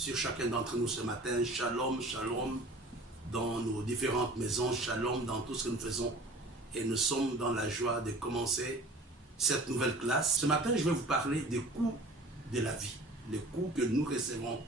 sur chacun d'entre nous ce matin. Shalom, shalom dans nos différentes maisons, shalom dans tout ce que nous faisons. Et nous sommes dans la joie de commencer cette nouvelle classe. Ce matin, je vais vous parler des coups de la vie, les coups que nous recevons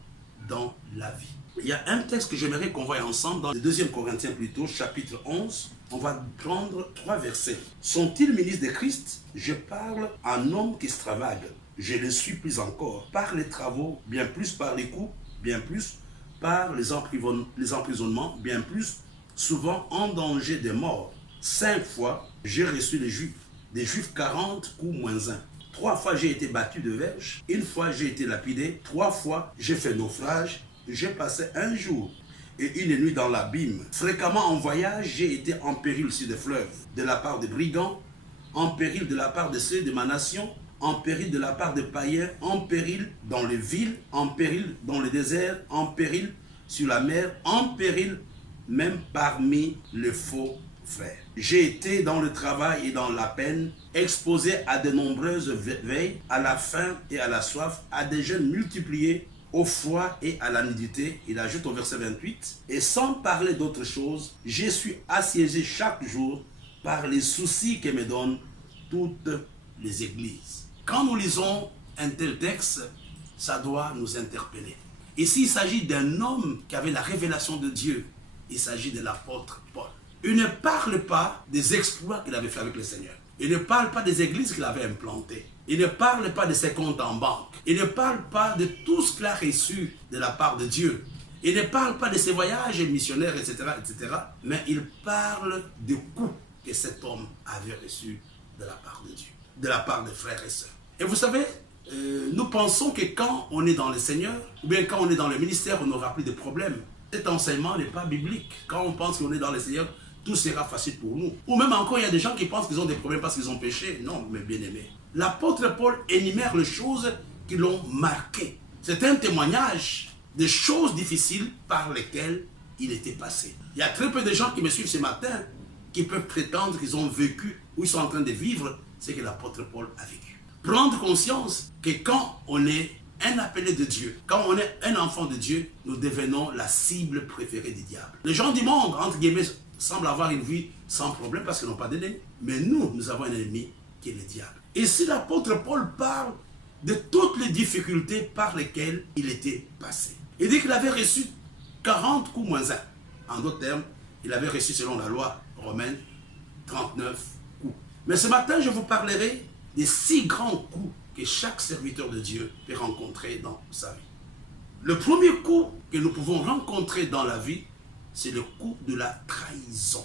dans la vie. Il y a un texte que j'aimerais qu'on voie ensemble dans le 2 Corinthiens plutôt, chapitre 11. On va prendre 3 versets. Sont-ils ministres de Christ? Je parle à un homme qui extravage. Je le suis plus encore par les travaux, bien plus par les coups, bien plus par les emprisonnements, bien plus souvent en danger de mort. 5 fois, j'ai reçu des Juifs 40 coups moins 1. 3 fois, j'ai été battu de verge. 1 fois, j'ai été lapidé. 3 fois, j'ai fait naufrage. J'ai passé 1 jour et 1 nuit dans l'abîme. Fréquemment en voyage, j'ai été en péril sur des fleuves, de la part des brigands, en péril de la part de ceux de ma nation, en péril de la part des païens, en péril dans les villes, en péril dans le désert, en péril sur la mer, en péril même parmi les faux frères. J'ai été dans le travail et dans la peine, exposé à de nombreuses veilles, à la faim et à la soif, à des jeûnes multipliés, au froid et à la nudité. Il ajoute au verset 28, et sans parler d'autre chose, je suis assiégé chaque jour par les soucis que me donnent toutes les églises. Quand nous lisons un tel texte, ça doit nous interpeller. Ici, il s'agit d'un homme qui avait la révélation de Dieu. Il s'agit de l'apôtre Paul. Il ne parle pas des exploits qu'il avait fait avec le Seigneur. Il ne parle pas des églises qu'il avait implantées. Il ne parle pas de ses comptes en banque. Il ne parle pas de tout ce qu'il a reçu de la part de Dieu. Il ne parle pas de ses voyages missionnaires, etc., etc. Mais il parle des coups que cet homme avait reçus de la part de Dieu, de la part des frères et sœurs. Et vous savez, nous pensons que quand on est dans le Seigneur, ou bien quand on est dans le ministère, on n'aura plus de problèmes. Cet enseignement n'est pas biblique. Quand on pense qu'on est dans le Seigneur, tout sera facile pour nous. Ou même encore, il y a des gens qui pensent qu'ils ont des problèmes parce qu'ils ont péché. Non, mes bien-aimés. L'apôtre Paul énumère les choses qui l'ont marqué. C'est un témoignage des choses difficiles par lesquelles il était passé. Il y a très peu de gens qui me suivent ce matin qui peuvent prétendre qu'ils ont vécu ou ils sont en train de vivre ce que l'apôtre Paul a vécu. Prendre conscience que quand on est un appelé de Dieu, quand on est un enfant de Dieu, nous devenons la cible préférée du diable. Les gens du monde, entre guillemets, semblent avoir une vie sans problème parce qu'ils n'ont pas d'ennemi. Mais nous avons un ennemi qui est le diable. Et si l'apôtre Paul parle de toutes les difficultés par lesquelles il était passé. Il dit qu'il avait reçu 40 coups moins 1. En d'autres termes, il avait reçu selon la loi romaine 39 coups. Mais ce matin, je vous parlerai des 6 grands coups que chaque serviteur de Dieu peut rencontrer dans sa vie. Le premier coup que nous pouvons rencontrer dans la vie, c'est le coup de la trahison.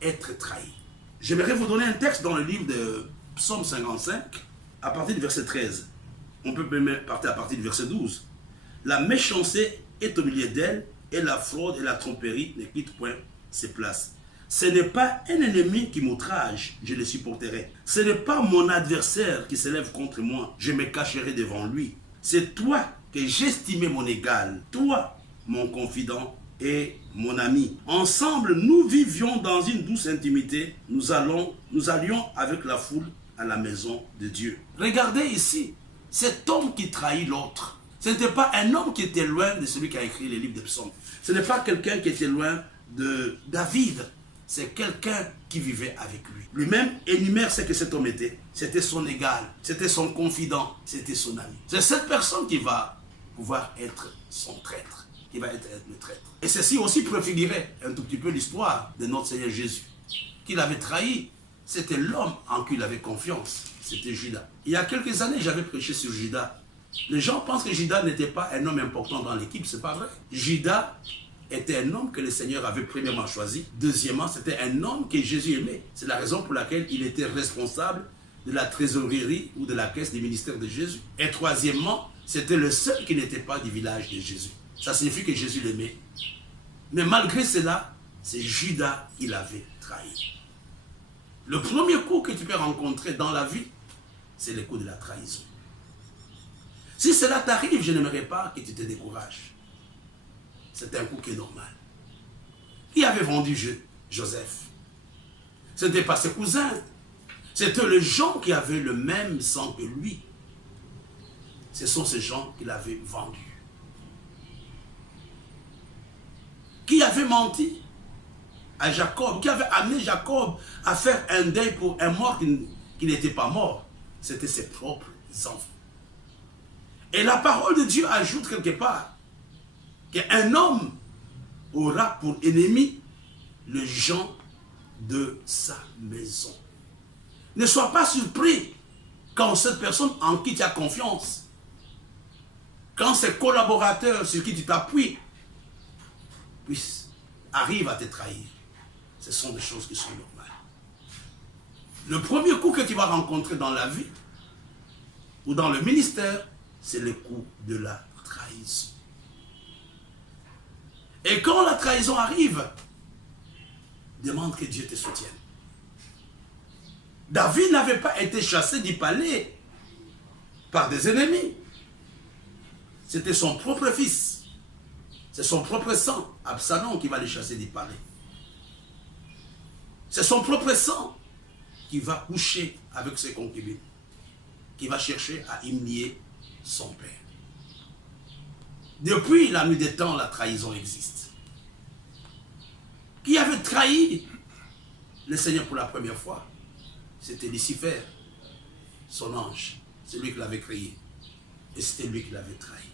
Être trahi. J'aimerais vous donner un texte dans le livre de Psaume 55, à partir du verset 13. On peut même partir à partir du verset 12. La méchanceté est au milieu d'elle, et la fraude et la tromperie ne quittent point ses places. Ce n'est pas un ennemi qui m'outrage, je le supporterai. Ce n'est pas mon adversaire qui s'élève contre moi, je me cacherai devant lui. C'est toi que j'estimais mon égal, toi, mon confident et mon ami. Ensemble, nous vivions dans une douce intimité. Nous allions avec la foule à la maison de Dieu. Regardez ici, cet homme qui trahit l'autre. Ce n'était pas un homme qui était loin de celui qui a écrit les livres de psaumes. Ce n'est pas quelqu'un qui était loin de David. C'est quelqu'un qui vivait avec lui. Lui-même énumère ce que cet homme était. C'était son égal, c'était son confident, c'était son ami. C'est cette personne qui va pouvoir être son traître, qui va être le traître. Et ceci aussi préfigurait un tout petit peu l'histoire de notre Seigneur Jésus. Qu'il avait trahi, c'était l'homme en qui il avait confiance. C'était Judas. Il y a quelques années, j'avais prêché sur Judas. Les gens pensent que Judas n'était pas un homme important dans l'équipe, c'est pas vrai. Judas était un homme que le Seigneur avait premièrement choisi. Deuxièmement, c'était un homme que Jésus aimait. C'est la raison pour laquelle il était responsable de la trésorerie ou de la caisse du ministère de Jésus. Et troisièmement, c'était le seul qui n'était pas du village de Jésus. Ça signifie que Jésus l'aimait. Mais malgré cela, c'est Judas qui l'avait trahi. Le premier coup que tu peux rencontrer dans la vie, c'est le coup de la trahison. Si cela t'arrive, je n'aimerais pas que tu te décourages. C'est un coup qui est normal. Qui avait vendu Joseph? Ce n'était pas ses cousins. C'était les gens qui avaient le même sang que lui. Ce sont ces gens qui l'avaient vendu. qui avait menti à Jacob, qui avait amené Jacob à faire un deuil pour un mort qui n'était pas mort. C'était ses propres enfants. Et la parole de Dieu ajoute quelque part qu'un homme aura pour ennemi les gens de sa maison. Ne sois pas surpris quand cette personne en qui tu as confiance, quand ces collaborateurs sur qui tu t'appuies, arrivent à te trahir. Ce sont des choses qui sont normales. Le premier coup que tu vas rencontrer dans la vie ou dans le ministère, c'est le coup de la trahison. Et quand la trahison arrive, demande que Dieu te soutienne. David n'avait pas été chassé du palais par des ennemis. C'était son propre fils. C'est son propre sang, Absalom, qui va le chasser du palais. C'est son propre sang qui va coucher avec ses concubines, qui va chercher à humilier son père. Depuis la nuit des temps, la trahison existe. Qui avait trahi le Seigneur pour la première fois? C'était Lucifer, son ange. C'est lui qui l'avait créé. Et c'était lui qui l'avait trahi.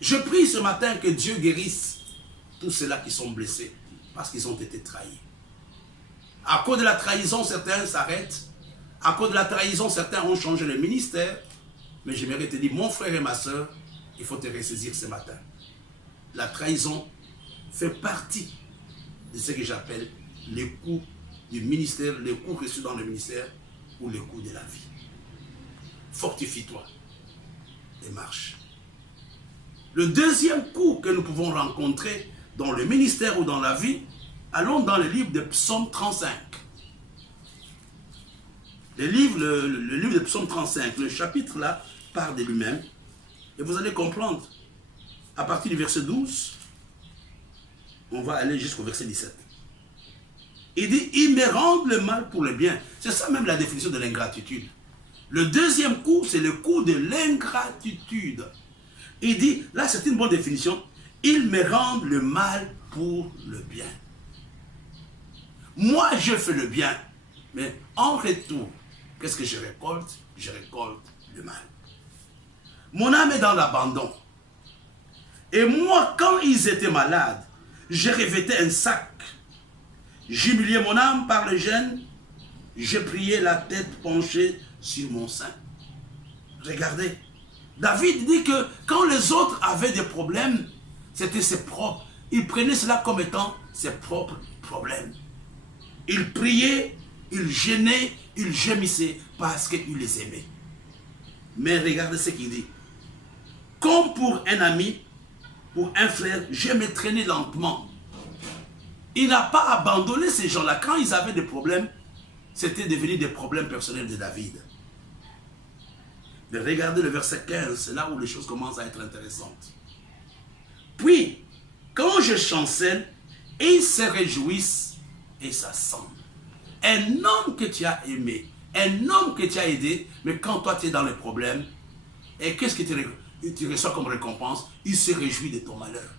Je prie ce matin que Dieu guérisse tous ceux-là qui sont blessés parce qu'ils ont été trahis. À cause de la trahison, certains s'arrêtent. À cause de la trahison, certains ont changé le ministère. Mais j'aimerais te dire, mon frère et ma soeur, il faut te ressaisir ce matin. La trahison fait partie de ce que j'appelle les coups du ministère, les coups reçus dans le ministère ou les coups de la vie. Fortifie-toi et marche. Le deuxième coup que nous pouvons rencontrer dans le ministère ou dans la vie, allons dans le livre de Psaume 35. Le livre de Psaume 35, le chapitre là, parle de lui-même. Et vous allez comprendre. À partir du verset 12, on va aller jusqu'au verset 17. Il dit, ils me rendent le mal pour le bien. C'est ça même la définition de l'ingratitude. Le deuxième coup, c'est le coup de l'ingratitude. Il dit, là c'est une bonne définition, ils me rendent le mal pour le bien. Moi je fais le bien, mais en retour, qu'est-ce que je récolte? Je récolte le mal. Mon âme est dans l'abandon. Et moi, quand ils étaient malades, je revêtais un sac. J'humiliais mon âme par le gêne. Je priais la tête penchée sur mon sein. Regardez. David dit que quand les autres avaient des problèmes, c'était ses propres. Il prenait cela comme étant ses propres problèmes. Il priait, il gênait, il gémissait parce qu'il les aimait. Mais regardez ce qu'il dit. Comme pour un ami, pour un frère, je me traînais lentement. Il n'a pas abandonné ces gens-là. Quand ils avaient des problèmes, c'était devenu des problèmes personnels de David. Mais regardez le verset 15, c'est là où les choses commencent à être intéressantes. Puis, quand je chancelle, ils se réjouissent et s'assemblent. Un homme que tu as aimé, un homme que tu as aidé, mais quand toi tu es dans les problèmes, et qu'est-ce que tu reçois comme récompense? Il se réjouit de ton malheur.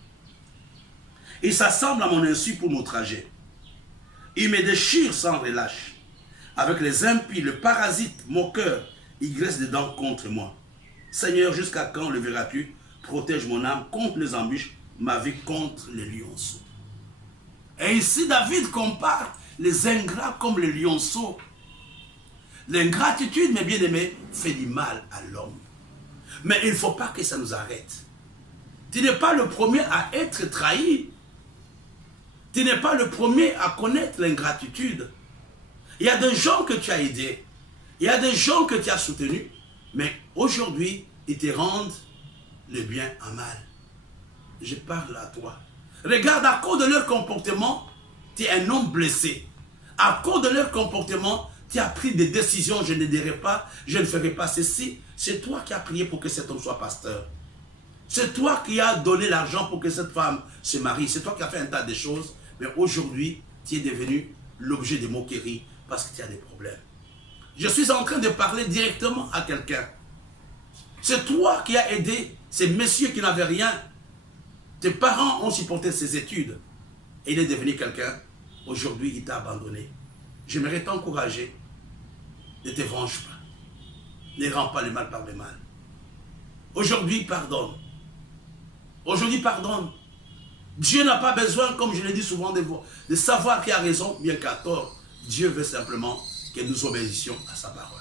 Il s'assemble à mon insu pour m'outrager. Il me déchire sans relâche. Avec les impies, le parasite, moqueur, il graisse des dents contre moi. Seigneur, jusqu'à quand le verras-tu? Protège mon âme contre les embûches, ma vie contre les lionceaux. Et ici, David compare les ingrats comme les lionceaux. L'ingratitude, mes bien-aimés, fait du mal à l'homme. Mais il ne faut pas que ça nous arrête. Tu n'es pas le premier à être trahi. Tu n'es pas le premier à connaître l'ingratitude. Il y a des gens que tu as aidés. Il y a des gens que tu as soutenus. Mais aujourd'hui, ils te rendent le bien en mal. Je parle à toi. Regarde, à cause de leur comportement, tu es un homme blessé. À cause de leur comportement, tu as pris des décisions. Je ne dirai pas, je ne ferai pas ceci. C'est toi qui as prié pour que cet homme soit pasteur. C'est toi qui as donné l'argent pour que cette femme se marie. C'est toi qui as fait un tas de choses. Mais aujourd'hui, tu es devenu l'objet de moqueries parce que tu as des problèmes. Je suis en train de parler directement à quelqu'un. C'est toi qui as aidé ces messieurs qui n'avaient rien. Tes parents ont supporté ses études. Et il est devenu quelqu'un. Aujourd'hui, il t'a abandonné. J'aimerais t'encourager. Ne te venge pas. Ne rends pas le mal par le mal. Aujourd'hui, pardonne. Aujourd'hui, pardonne. Dieu n'a pas besoin, comme je l'ai dit souvent, de savoir qui a raison, bien qu'à tort. Dieu veut simplement que nous obéissions à sa parole.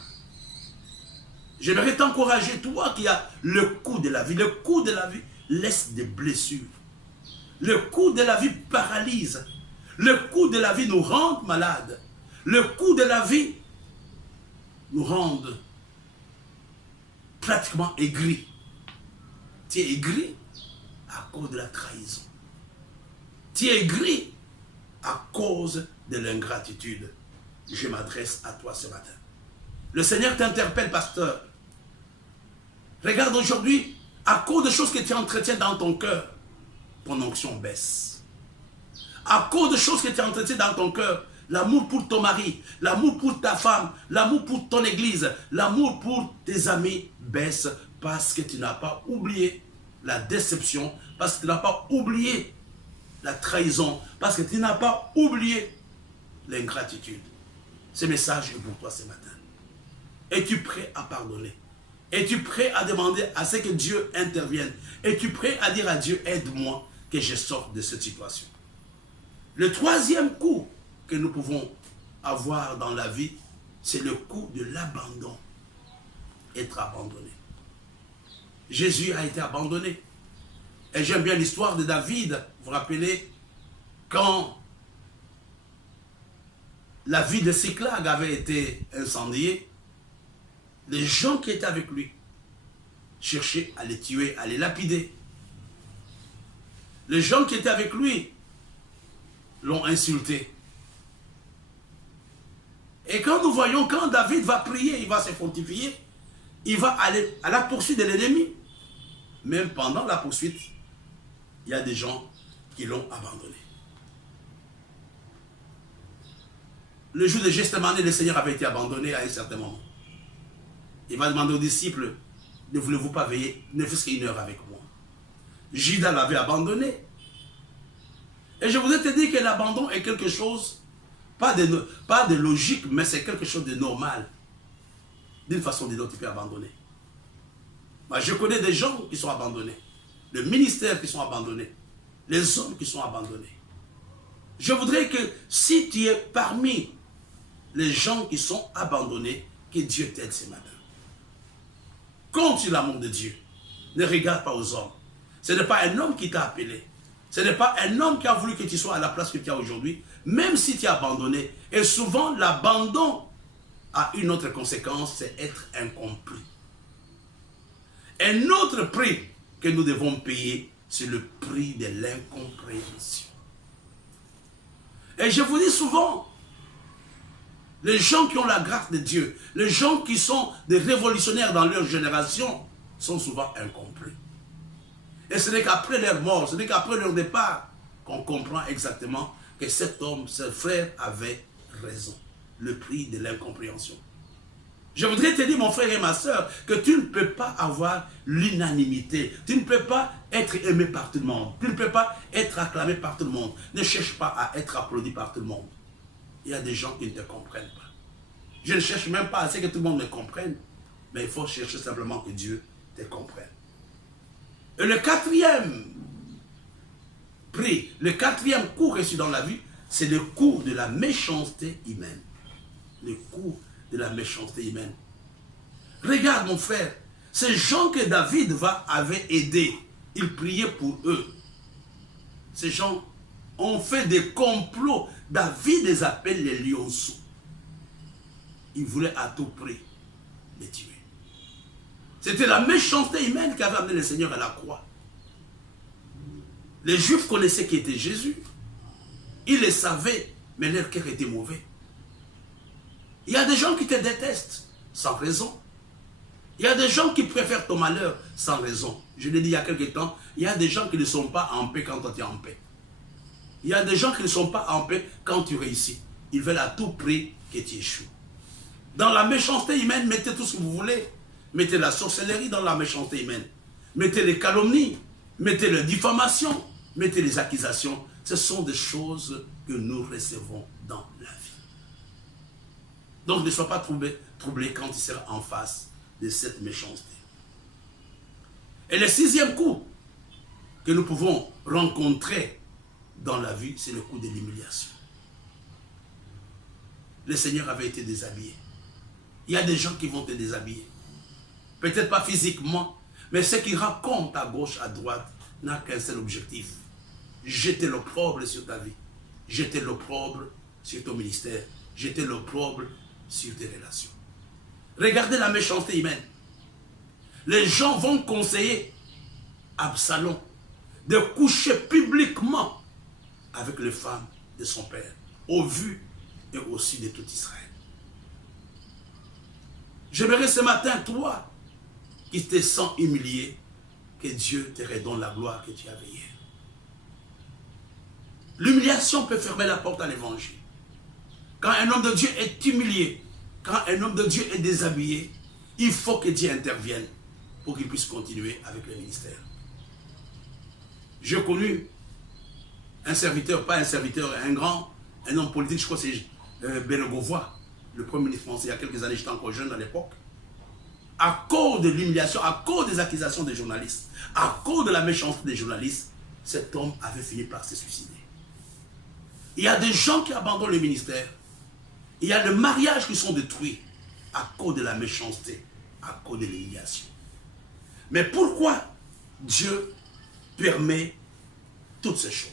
J'aimerais t'encourager, toi qui as le coup de la vie. Le coup de la vie laisse des blessures. Le coup de la vie paralyse. Le coup de la vie nous rend malades. Le coup de la vie nous rend pratiquement aigris. Tu es aigri à cause de la trahison. Tu es aigri à cause de l'ingratitude. Je m'adresse à toi ce matin. Le Seigneur t'interpelle, pasteur. Regarde aujourd'hui, à cause de choses que tu entretiens dans ton cœur, ton onction baisse. À cause de choses que tu entretiens dans ton cœur, l'amour pour ton mari, l'amour pour ta femme, l'amour pour ton église, l'amour pour tes amis baisse parce que tu n'as pas oublié la déception, parce que tu n'as pas oublié la trahison, parce que tu n'as pas oublié l'ingratitude. Ce message est pour toi ce matin. Es-tu prêt à pardonner? Es-tu prêt à demander à ce que Dieu intervienne? Es-tu prêt à dire à Dieu, aide-moi que je sorte de cette situation? Le troisième coup que nous pouvons avoir dans la vie, c'est le coup de l'abandon. Être abandonné. Jésus a été abandonné. Et j'aime bien l'histoire de David. Vous vous rappelez, quand la ville de Siklag avait été incendiée, les gens qui étaient avec lui cherchaient à les tuer, à les lapider. Les gens qui étaient avec lui l'ont insulté. Et quand nous voyons, quand David va prier, il va se fortifier, il va aller à la poursuite de l'ennemi. Même pendant la poursuite, il y a des gens qui l'ont abandonné. Le jour de Gethsémani, le Seigneur avait été abandonné à un certain moment. Il va demander aux disciples, ne voulez-vous pas veiller, ne fût-ce qu'une heure avec moi? Judas l'avait abandonné. Et je voudrais te dire que l'abandon est quelque chose, pas de logique, mais c'est quelque chose de normal. D'une façon ou d'une autre, tu peux abandonner. Moi, je connais des gens qui sont abandonnés. Le ministère qui sont abandonnés. Les hommes qui sont abandonnés. Je voudrais que si tu es parmi les gens qui sont abandonnés, que Dieu t'aide ce matin. Compte sur l'amour de Dieu. Ne regarde pas aux hommes. Ce n'est pas un homme qui t'a appelé. Ce n'est pas un homme qui a voulu que tu sois à la place que tu as aujourd'hui. Même si tu es abandonné. Et souvent, l'abandon a une autre conséquence, c'est être incompris. Un autre prix que nous devons payer, c'est le prix de l'incompréhension. Et je vous dis souvent, les gens qui ont la grâce de Dieu, les gens qui sont des révolutionnaires dans leur génération, sont souvent incompris. Et ce n'est qu'après leur mort, ce n'est qu'après leur départ, qu'on comprend exactement que cet homme, ce frère, avait raison. Le prix de l'incompréhension. Je voudrais te dire, mon frère et ma soeur, que tu ne peux pas avoir l'unanimité. Tu ne peux pas être aimé par tout le monde. Tu ne peux pas être acclamé par tout le monde. Ne cherche pas à être applaudi par tout le monde. Il y a des gens qui ne te comprennent pas. Je ne cherche même pas à ce que tout le monde me comprenne. Mais il faut chercher simplement que Dieu te comprenne. Et le quatrième prix, le quatrième coup reçu dans la vie, c'est le coup de la méchanceté humaine. Le coup de la méchanceté humaine. Regarde mon frère, ces gens que David avait aidés, il priait pour eux. Ces gens ont fait des complots. David les appelle les lionceaux. Il voulait à tout prix les tuer. C'était la méchanceté humaine qui avait amené le Seigneur à la croix. Les Juifs connaissaient qui était Jésus. Ils le savaient, mais leur cœur était mauvais. Il y a des gens qui te détestent sans raison. Il y a des gens qui préfèrent ton malheur sans raison. Je l'ai dit il y a quelques temps, il y a des gens qui ne sont pas en paix quand toi tu es en paix. Il y a des gens qui ne sont pas en paix quand tu réussis. Ils veulent à tout prix que tu échoues. Dans la méchanceté humaine, mettez tout ce que vous voulez. Mettez la sorcellerie dans la méchanceté humaine. Mettez les calomnies. Mettez la diffamation. mettez les accusations. Ce sont des choses que nous recevons dans la vie. Donc ne sois pas troublé quand tu seras en face de cette méchanceté. Et le 6e coup que nous pouvons rencontrer dans la vie, c'est le coup de l'humiliation. Le Seigneur avait été déshabillé. Il y a des gens qui vont te déshabiller. Peut-être pas physiquement, mais ce qu'ils racontent à gauche, à droite, n'a qu'un seul objectif. Jeter l'opprobre sur ta vie. Jeter l'opprobre sur ton ministère. Jeter l'opprobre sur tes relations. Regardez la méchanceté humaine. Les gens vont conseiller Absalom de coucher publiquement avec les femmes de son père, au vu et aussi de tout Israël. J'aimerais ce matin, toi, qui te sens humilié, que Dieu te redonne la gloire que tu avais hier. L'humiliation peut fermer la porte à l'évangile. Quand un homme de Dieu est humilié, quand un homme de Dieu est déshabillé, il faut que Dieu intervienne pour qu'il puisse continuer avec le ministère. J'ai connu un serviteur, pas un serviteur, un homme politique, je crois que c'est Bérégovoy, le premier ministre français, il y a quelques années, j'étais encore jeune à l'époque. À cause de l'humiliation, à cause des accusations des journalistes, à cause de la méchanceté des journalistes, cet homme avait fini par se suicider. Il y a des gens qui abandonnent le ministère. Il y a des mariages qui sont détruits à cause de la méchanceté, à cause de l'humiliation. Mais pourquoi Dieu permet toutes ces choses?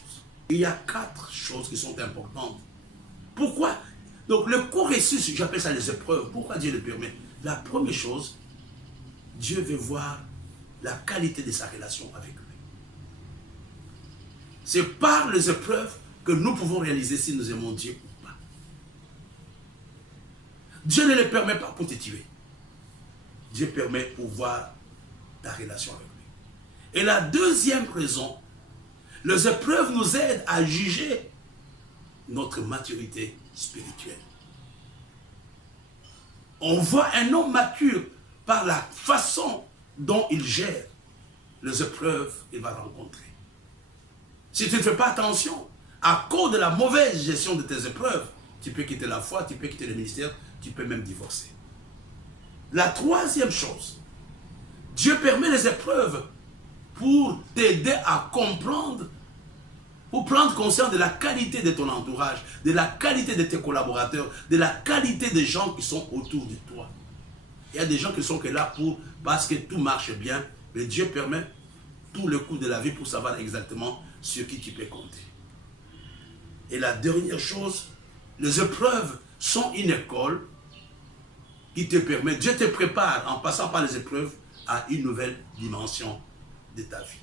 Il y a 4 choses qui sont importantes. Pourquoi? Donc le processus, j'appelle ça les épreuves. Pourquoi Dieu le permet? La première chose, Dieu veut voir la qualité de sa relation avec lui. C'est par les épreuves que nous pouvons réaliser si nous aimons Dieu ou pas. Dieu ne le permet pas pour te tuer. Dieu permet pour voir ta relation avec lui. Et la deuxième raison, les épreuves nous aident à juger notre maturité spirituelle. On voit un homme mature par la façon dont il gère les épreuves qu'il va rencontrer. Si tu ne fais pas attention, à cause de la mauvaise gestion de tes épreuves, tu peux quitter la foi, tu peux quitter le ministère, tu peux même divorcer. La troisième chose, Dieu permet les épreuves pour t'aider à comprendre, pour prendre conscience de la qualité de ton entourage, de la qualité de tes collaborateurs, de la qualité des gens qui sont autour de toi. Il y a des gens qui sont là parce que tout marche bien, mais Dieu permet tous les coups de la vie pour savoir exactement sur qui tu peux compter. Et la dernière chose, les épreuves sont une école qui te permet, Dieu te prépare en passant par les épreuves à une nouvelle dimension de ta vie.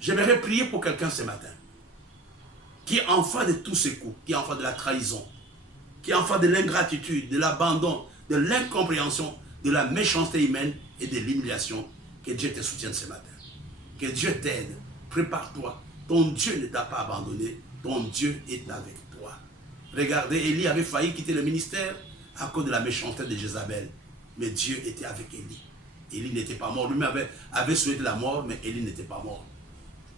J'aimerais prier pour quelqu'un ce matin qui est en face de tous ces coups, qui est en face de la trahison, qui est en face de l'ingratitude, de l'abandon, de l'incompréhension, de la méchanceté humaine et de l'humiliation. Que Dieu te soutienne ce matin. Que Dieu t'aide. Prépare-toi. Ton Dieu ne t'a pas abandonné. Ton Dieu est avec toi. Regardez, Élie avait failli quitter le ministère à cause de la méchanceté de Jézabel. Mais Dieu était avec Élie. Élie n'était pas mort. Lui-même avait souhaité la mort, mais Élie n'était pas mort.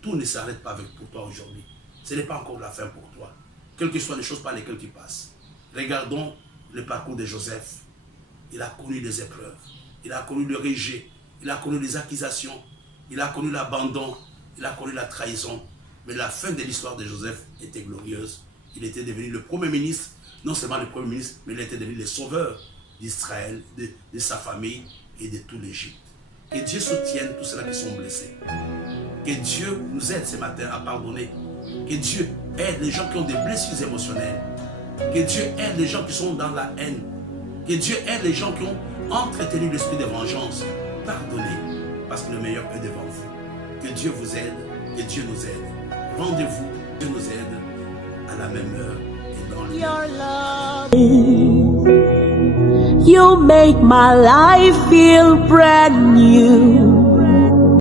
Tout ne s'arrête pas pour toi aujourd'hui. Ce n'est pas encore la fin pour toi. Quelles que soient les choses par lesquelles tu passes. Regardons le parcours de Joseph. Il a connu les épreuves. Il a connu le rejet. Il a connu les accusations. Il a connu l'abandon. Il a connu la trahison. Mais la fin de l'histoire de Joseph était glorieuse. Il était devenu le premier ministre. Non seulement le premier ministre, mais il était devenu le sauveur d'Israël, de sa famille et de tout l'Égypte. Que Dieu soutienne tous ceux qui sont blessés. Que Dieu nous aide ce matin à pardonner. Que Dieu aide les gens qui ont des blessures émotionnelles. Que Dieu aide les gens qui sont dans la haine. Que Dieu aide les gens qui ont entretenu l'esprit de vengeance. Pardonnez, parce que le meilleur est devant vous. Que Dieu vous aide, que Dieu nous aide. Rendez-vous, Dieu nous aide à la même heure et dans le You make my life feel brand new.